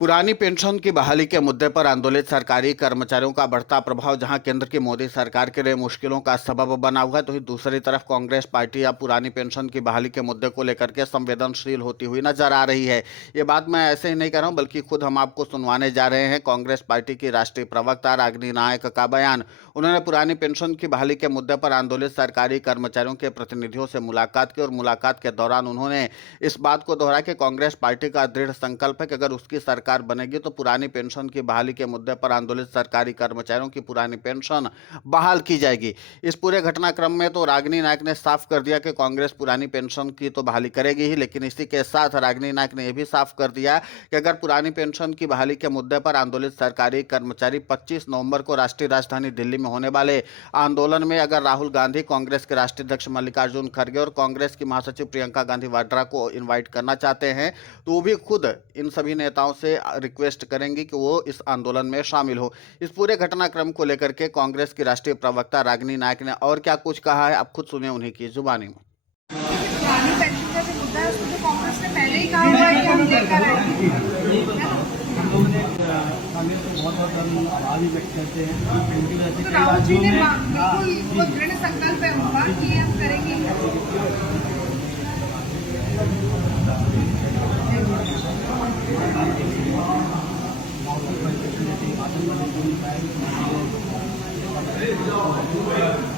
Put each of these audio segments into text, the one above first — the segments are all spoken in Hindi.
पुरानी पेंशन की बहाली के मुद्दे पर आंदोलित सरकारी कर्मचारियों का बढ़ता प्रभाव जहां केंद्र की मोदी सरकार के लिए मुश्किलों का सबब बना हुआ है, तो ही दूसरी तरफ कांग्रेस पार्टी अब पुरानी पेंशन की बहाली के मुद्दे को लेकर के संवेदनशील होती हुई नजर आ रही है। ये बात मैं ऐसे ही नहीं कह रहा हूं, बल्कि खुद हम आपको सुनवाने जा रहे हैं कांग्रेस पार्टी की राष्ट्रीय प्रवक्ता रागिनी नायक का बयान। उन्होंने पुरानी पेंशन की बहाली के मुद्दे पर आंदोलित सरकारी कर्मचारियों के प्रतिनिधियों से मुलाकात की और मुलाकात के दौरान उन्होंने इस बात को दोहराया कि कांग्रेस पार्टी का दृढ़ संकल्प है कि अगर उसकी सरकार बनेगी तो पुरानी पेंशन की बहाली के मुद्दे पर आंदोलित सरकारी कर्मचारियों की पुरानी पेंशन बहाल की जाएगी। इस पूरे घटनाक्रम में तो रागिनी नायक ने साफ कर दिया कि कांग्रेस पुरानी पेंशन की तो बहाली करेगी ही, लेकिन इसी के साथ रागिनी नायक ने यह भी साफ कर दिया कि अगर पुरानी पेंशन की बहाली के मुद्दे पर आंदोलित सरकारी कर्मचारी 25 नवंबर को राष्ट्रीय राजधानी दिल्ली में होने वाले आंदोलन में अगर राहुल गांधी, कांग्रेस के राष्ट्रीय अध्यक्ष मल्लिकार्जुन खड़गे और कांग्रेस की महासचिव प्रियंका गांधी वाड्रा को इनवाइट करना चाहते हैं, तो वो भी खुद इन सभी नेताओं से रिक्वेस्ट करेंगी कि वो इस आंदोलन में शामिल हो। इस पूरे घटनाक्रम को लेकर के कांग्रेस की राष्ट्रीय प्रवक्ता रागिनी नायक ने और क्या कुछ कहा है, आप खुद सुने उन्हीं की जुबानी में। पुरानी पेंशन का जो मुद्दा है उसको तो कांग्रेस ने पहले ही कहा हुआ है कि हम लेकर आएंगे। हम लोगों ने कांग्रेस को बहुत बहुत हम आभार भी व्यक्त करते हैं उनकी वजह से तो कई राहुल जी राज्यों ने में बिल्कुल वो दृढ़ संकल्प है उनका कि हम करेंगे।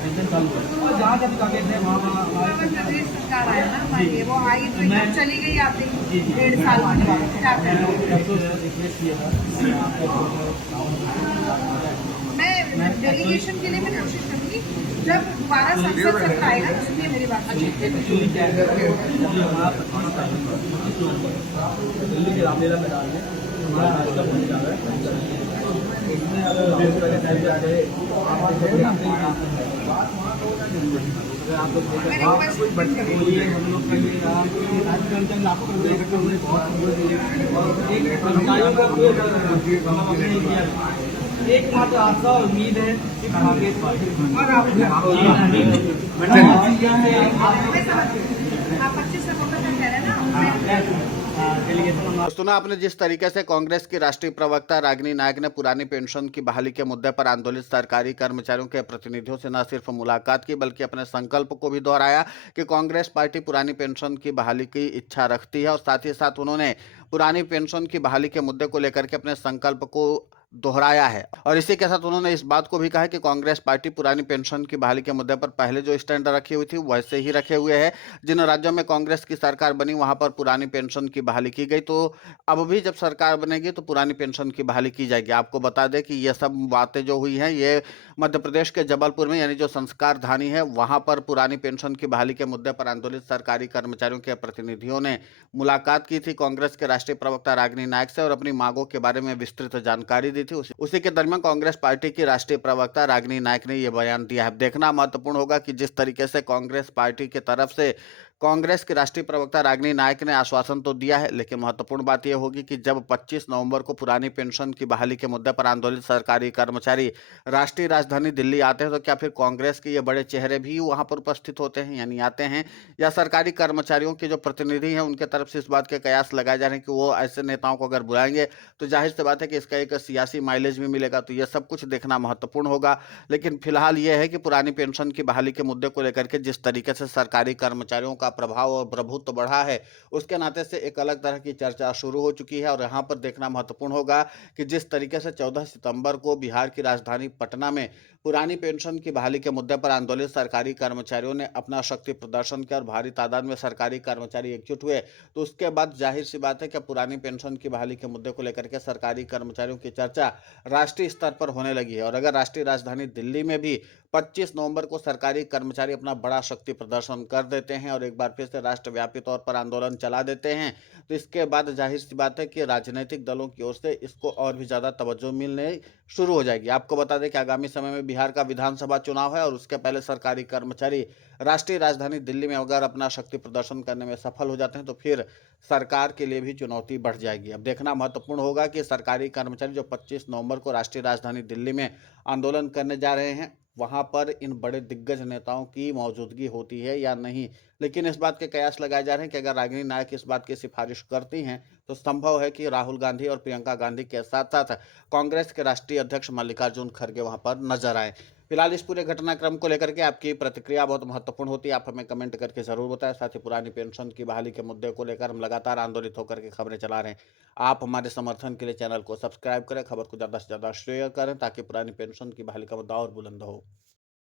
पेंशन चालू है और जहाँ जब कांग्रेस है वहाँ उत्तर प्रदेश सरकार आया ना हमारी, वो आई तो एकदम चली गई आती 1.5 साल बाद, क्या करें। रिक्वेस्ट किया था मैं डेलीगेशन के लिए मैं कोशिश करूंगी, जब दोबारा संसद सत्र आएगा तो सुनिए मेरी बात। एक्चुअली क्या है अभी हमारा दिल्ली के रामलीला मैदान में हमारा नाश्ता होने जा रहा है। इसमें अगर राहुल का टाइम पे आ गए अगर आप लोग बोलिए हम लोग के लिए आपको एकमात्र आशा और उम्मीद है कि कांग्रेस पार्टी आप 25 नवंबर तक कह रहे हैं ना। सुना आपने जिस तरीके से कांग्रेस की राष्ट्रीय प्रवक्ता रागिनी नायक ने पुरानी पेंशन की बहाली के मुद्दे पर आंदोलित सरकारी कर्मचारियों के प्रतिनिधियों से न सिर्फ मुलाकात की बल्कि अपने संकल्प को भी दोहराया कि कांग्रेस पार्टी पुरानी पेंशन की बहाली की इच्छा रखती है, और साथ ही साथ उन्होंने पुरानी पेंशन की बहाली के मुद्दे को लेकर के अपने संकल्प को दोहराया है। और इसी के साथ उन्होंने इस बात को भी कहा कि कांग्रेस पार्टी पुरानी पेंशन की बहाली के मुद्दे पर पहले जो स्टैंड रखी हुई थी वैसे ही रखे हुए है। जिन राज्यों में कांग्रेस की सरकार बनी वहां पर पुरानी पेंशन की बहाली की गई, तो अब भी जब सरकार बनेगी तो पुरानी पेंशन की बहाली की जाएगी। आपको बता दें कि ये सब बातें जो हुई हैं ये मध्य प्रदेश के जबलपुर में, यानी जो संस्कार धानी है वहां पर पुरानी पेंशन की बहाली के मुद्दे पर आंदोलित सरकारी कर्मचारियों के प्रतिनिधियों ने मुलाकात की थी कांग्रेस के राष्ट्रीय प्रवक्ता रागिनी नायक से और अपनी मांगों के बारे में विस्तृत जानकारी दी थी। उसी के दरमियान कांग्रेस पार्टी की राष्ट्रीय प्रवक्ता रागिनी नायक ने यह बयान दिया है। देखना महत्वपूर्ण होगा कि जिस तरीके से कांग्रेस पार्टी की तरफ से कांग्रेस की राष्ट्रीय प्रवक्ता रागिनी नायक ने आश्वासन तो दिया है, लेकिन महत्वपूर्ण बात यह होगी कि जब 25 नवंबर को पुरानी पेंशन की बहाली के मुद्दे पर आंदोलित सरकारी कर्मचारी राष्ट्रीय राजधानी दिल्ली आते हैं, तो क्या फिर कांग्रेस के ये बड़े चेहरे भी वहां पर उपस्थित होते हैं, यानी आते हैं, या सरकारी कर्मचारियों के जो प्रतिनिधि हैं उनके तरफ से इस बात के कयास लगाए जा रहे हैं कि वो ऐसे नेताओं को अगर बुलाएंगे तो जाहिर सी बात है कि इसका एक सियासी माइलेज भी मिलेगा। तो ये सब कुछ देखना महत्वपूर्ण होगा। लेकिन फिलहाल ये है कि पुरानी पेंशन की बहाली के मुद्दे को लेकर के जिस तरीके से सरकारी कर्मचारियों का प्रभाव और प्रभुत्व बढ़ा है, उसके नाते से एक अलग तरह की चर्चा शुरू हो चुकी है। और यहाँ पर देखना महत्वपूर्ण होगा कि जिस तरीके से 14 सितंबर को बिहार की राजधानी पटना में पुरानी पेंशन की बहाली के मुद्दे पर आंदोलित सरकारी कर्मचारियों ने अपना शक्ति प्रदर्शन किया और भारी तादाद में सरकारी कर्मचारी एकजुट हुए, तो उसके बाद जाहिर सी बात है कि पुरानी पेंशन की बहाली के मुद्दे को लेकर के सरकारी कर्मचारियों की चर्चा राष्ट्रीय स्तर पर होने लगी है। और अगर राष्ट्रीय राजधानी दिल्ली में भी 25 नवंबर को सरकारी कर्मचारी अपना बड़ा शक्ति प्रदर्शन कर देते हैं और एक बार फिर से राष्ट्रव्यापी तौर पर आंदोलन चला देते हैं, तो इसके बाद जाहिर सी बात है कि राजनीतिक दलों की ओर से इसको और भी ज्यादा तवज्जो मिलने शुरू हो जाएगी। आपको बता दें कि आगामी समय में बिहार का विधानसभा चुनाव है और उसके पहले सरकारी कर्मचारी राष्ट्रीय राजधानी दिल्ली में अगर अपना शक्ति प्रदर्शन करने में सफल हो जाते हैं तो फिर सरकार के लिए भी चुनौती बढ़ जाएगी। अब देखना महत्वपूर्ण होगा कि सरकारी कर्मचारी जो 25 नवंबर को राष्ट्रीय राजधानी दिल्ली में आंदोलन करने जा रहे हैं वहां पर इन बड़े दिग्गज नेताओं की मौजूदगी होती है या नहीं। लेकिन इस बात के कयास लगाए जा रहे हैं कि अगर रागिनी नायक इस बात की सिफारिश करती हैं तो तो संभव है कि राहुल गांधी और प्रियंका गांधी के साथ साथ कांग्रेस के राष्ट्रीय अध्यक्ष मल्लिकार्जुन खड़गे वहां पर नजर आए। फिलहाल इस पूरे घटनाक्रम को लेकर के आपकी प्रतिक्रिया बहुत महत्वपूर्ण होती है, आप हमें कमेंट करके जरूर बताएं। साथ ही पुरानी पेंशन की बहाली के मुद्दे को लेकर हम लगातार आंदोलित होकर के खबरें चला रहे हैं। आप हमारे समर्थन के लिए चैनल को सब्सक्राइब करें, खबर को ज़्यादा से ज़्यादा शेयर करें ताकि पुरानी पेंशन की बहाली का मुद्दा और बुलंद हो।